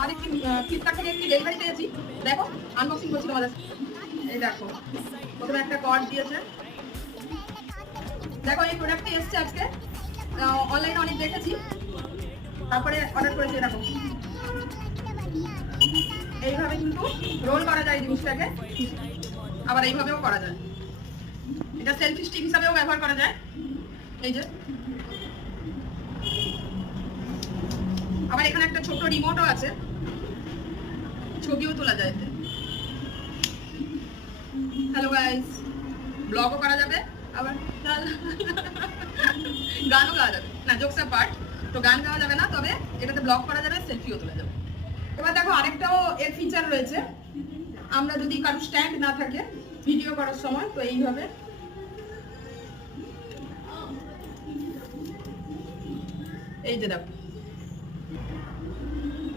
আর একটি ফ্লিপকার্ট থেকে একটি ডেলিভারি পেয়েছি, দেখো আনবক্সিং করছি তোমাদের। এই দেখো প্রথমে একটা কর্ড দিয়েছে, দেখো এই প্রোডাক্টটি এসছে আজকে, অনলাইনে অনেক দেখেছি, তারপরে অর্ডার করেছি। এরকম এইভাবে কিন্তু রোল করা যায় জিনিসটাকে, আবার এইভাবেও করা যায়। এটা সেলফি স্টিক হিসাবেও ব্যবহার করা যায়। এই যে আবার এখানে একটা ছোট রিমোটও আছে, ছবিও তোলা যায় এতে। হ্যালো গাইস, ব্লগও করা যাবে, আবার গানও গাওয়া যাবে না, জোকস পার্ট। তো গান গাওয়া যাবে না, তবে এটাতে ব্লগ করা যাবে, সেলফিও তোলা যাবে। এবার দেখো আরেকটাও এর ফিচার রয়েছে, আমরা যদি কারো স্ট্যান্ড না থাকে ভিডিও করার সময়, তো এইভাবে এই যে দেখো